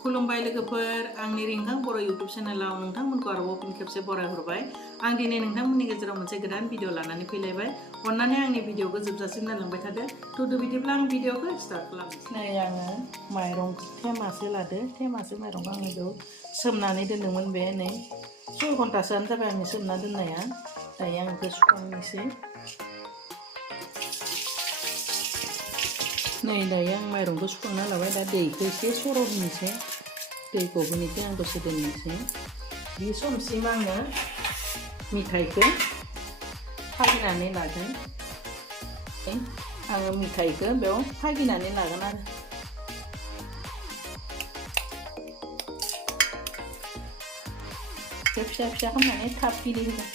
खुलुमबाय लोगोफोर आंनि रिंखां बर' इउट्यूब चेनेलाव नोंथांमोनखौ आरोबाव फिन खेबसे बरायहरबाय आं दिनै नोंथांमोननि गेजेराव मोनसे गोदान भिडिअ लानानै फैलायबाय अन्नानै आंनि भिडिअखौ जोबजासिम नायलांबाय थादो थुदो बिदिब्ला आं भिडिअखौ स्टार्ट खालामनोसै नै आङो माइरं थेमासे लादो थेमासे माइरंखौ आङो बेयाव सोमनानै दोन्दोंमोन बे नै 6 घन्टासोआनो जाबाय आंनि सोमना दोननाया दायो आं बेखौ सुखांनोसै नै दायो आं माइरंखौ सुखांना लाबाय दा दैखौ एसे सर' होनोसै दैखौ होनोसै आं दसे दोननोसै बे समसिम आङो मिथाइखौ फागिनानै लागोन आङो मिथाइखौ बेयाव फागिनानै लागोन आरो फिसा फिसा खालामनानै थाब गिलि होगोन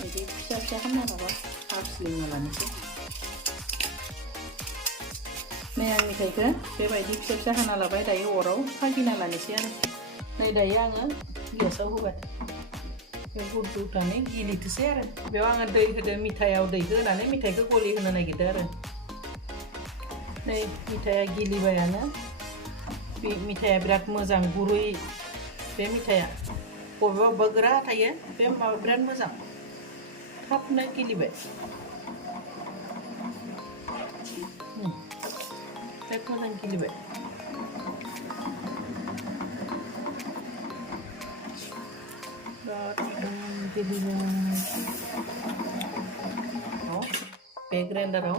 बिदि फिसा फिसा खालामना लाबा थाब सिलिंना लानोसै नै आं मिथाइखौ बेबायदि फिसा फिसा हाना लाबाय दायो अराव फागिना लानोसै आरो नै दायो आङो गेसाव होबाय बेयाव गुद गुदनानै गिलिथोसै आरो बेयाव आङो दै होदो मिथाइयाव दैखौ होनानै मिथाइखौ गलि होनो नागिरदों आरो नै मिथाइया गिलिबायानो बे मिथाइया बिराद मोजां गुरै बे मिथाइया बबेबा बबेबा गोरा थायो बे माबा बिराद मोजां थाबनो गिलिबाय बिराद मोजां गिलिबाय बे ग्राइन्डाराव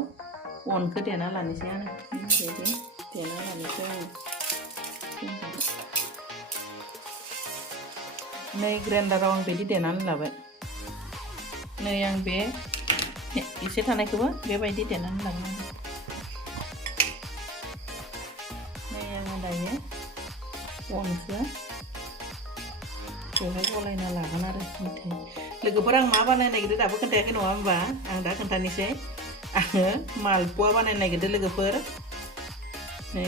अनखौ देना लानोसै आरो बेबायदि देना लानोसै आङो नै ग्राइन्डाराव आं बिदि देनानै लाबाय नै आं बे एसे थानायखौबो बेबायदि देनानै लागोन नै आङो दायो अनखौ बेवहाय गलायना लागोन आरो मिथाइ लोगोफोर आं मा बानायनो नागिरदों दाबो खोन्थायाखै नङा होमबा आं दा खोन्थानोसै आङो मालपुवा बानायनो नागिरदों लोगोफोर नै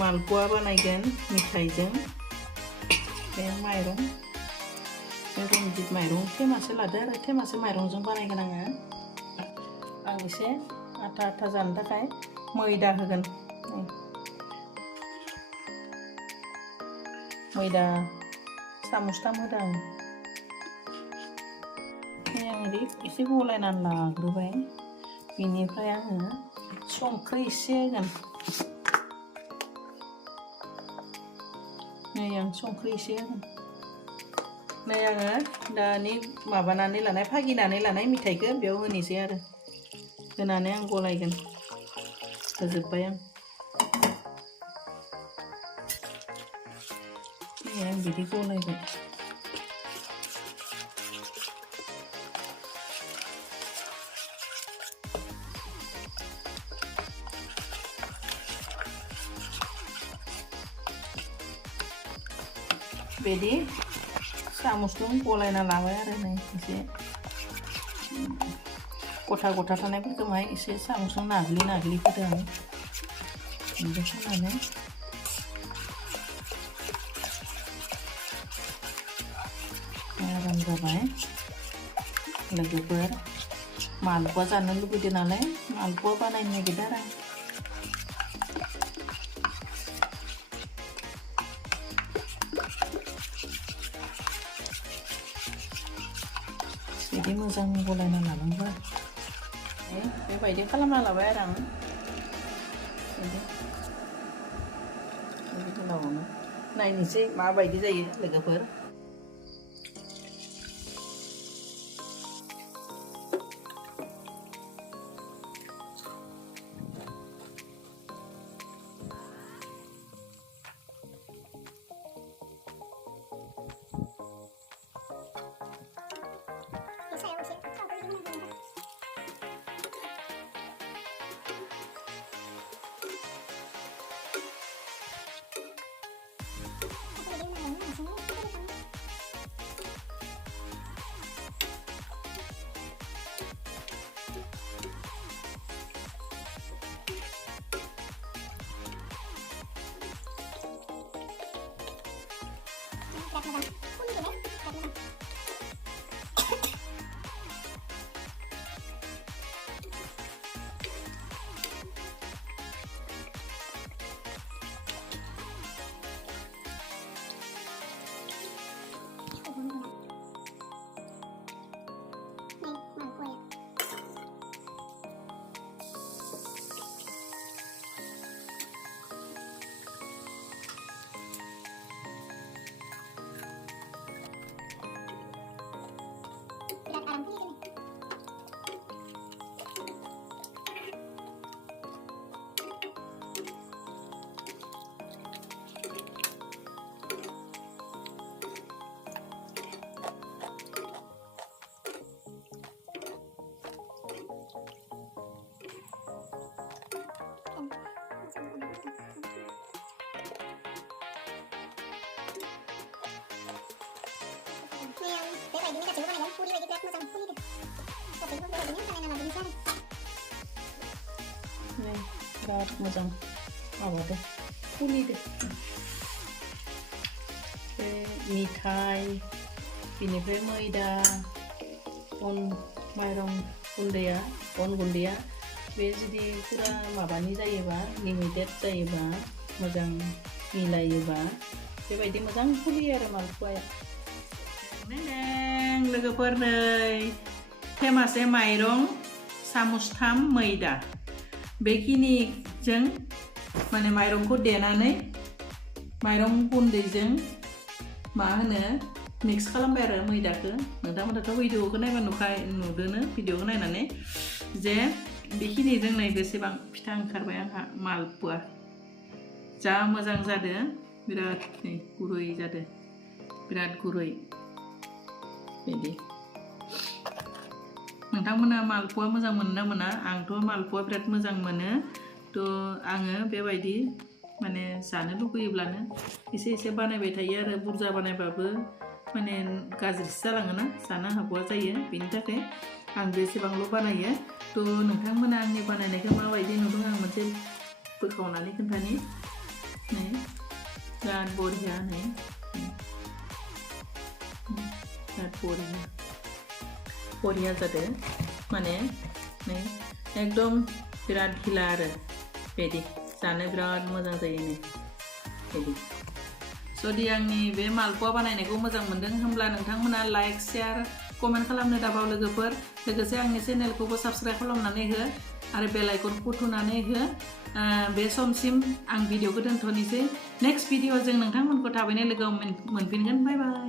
मालपुवा बानायगोन मिथाइजों बे माइरं बे रनजित माइरं थेमासे लादो आरो थेमासे माइरंजों बानायगोन आङो आं एसे आथा आथा जानो थाखाय मैदा होगोन मैदा सामुसथाम होदों आं ओरै एसे गलायनानै लाग्रोबाय बेनिफ्राय आङो संख्रि एसे होगोन नै आं संख्रि एसे होगोन नै आङो दानि माबानानै लानाय फागिनानै लानाय मिथाइखौ बेयाव होनोसै आरो होनानै आं गलायगोन होजोब्बाय आं आं बिदि गलायबाय बिदि सामुसजों गलायना लाबाय आरो नै एसे गथा गथा थानायफोरखौ माहाय एसे सामुसजों नाग्लि नाग्लि होदों आं बिदि खालामनानै आराम जाबाय लोगोफोर मालपुवा जानो लुबैदों नालाय मालपुवा बानायनो नागिरदों आरो बिदि मोजां गलायना लानांगौ बेबायदि खालामना लाबाय आरो आं बिदि उनावनो नायनोसै माबायदि जायो लोगोफोर नै बिराद मोजां माबादो फुलिदो बे मिथाइ बिनिफ्राय मैदा माइरं गुन्दैया अन गुन्दैया बे जुदि पुरा माबानि जायोबा लिमिटेड जायोबा मोजां मिलायोबा बेबायदि मोजां फुलियो आरो मालपुवाया लोगोफोर नै थेमासे माइरं सामुसथाम मैदा बेखिनिजों माने माइरंखौ देनानै माइरं गुन्दैजों मा होनो मिक्स खालामबाय आरो मैदाखौ नोंथांमोनाथ' भिडिअखौ नायबा नुदोनो भिडिअखौ नायनानै जे बेखिनिजों नै बेसेबां फिथा ओंखारबाय आंहा मालपुवा जा मोजां जादों बिराद नै गुरै जादों बिराद गुरै बिदि नोंथांमोना मालपुवा मोजां मोनो ना मोना आंथ' मालपुवा बिराद मोजां मोनो थ' आङो बेबायदि माने जानो लुगैयोब्लानो एसे एसे बानायबाय थायो आरो बुरजा बानायबाबो माने गाज्रिसो जालाङोना जानो हागौआ जायो बेनि थाखाय आं बेसेबांल' बानायो थ' नोंथांमोना आंनि बानायनायखौ माबायदि नुदों आं मोनसे बोखावनानै खोन्थानि नै बिराद बरिया नै बिराद बरिया जादों माने नै एकदम बिराद ढिला आरो बिदि जानो बिराद मोजां जायो नै बिदि जुदि आंनि बे मालपुवा बानायनायखौ मोजां मोनदों होमब्ला नोंथांमोना लाइक शेयार कमेन्ट खालामनो दाबाव लोगोफोर लोगोसे आंनि चेनेलखौबो साबस्क्राइब खालामनानै हो आरो बेल आइकनखौ थुनानै हो बे समसिम आं भिडिअखौ दोनथ'नोसै नेक्स्ट भिडिअ जों नोंथांमोनखौ थाबैनो लोगो मोनफिनगोन बाय बाय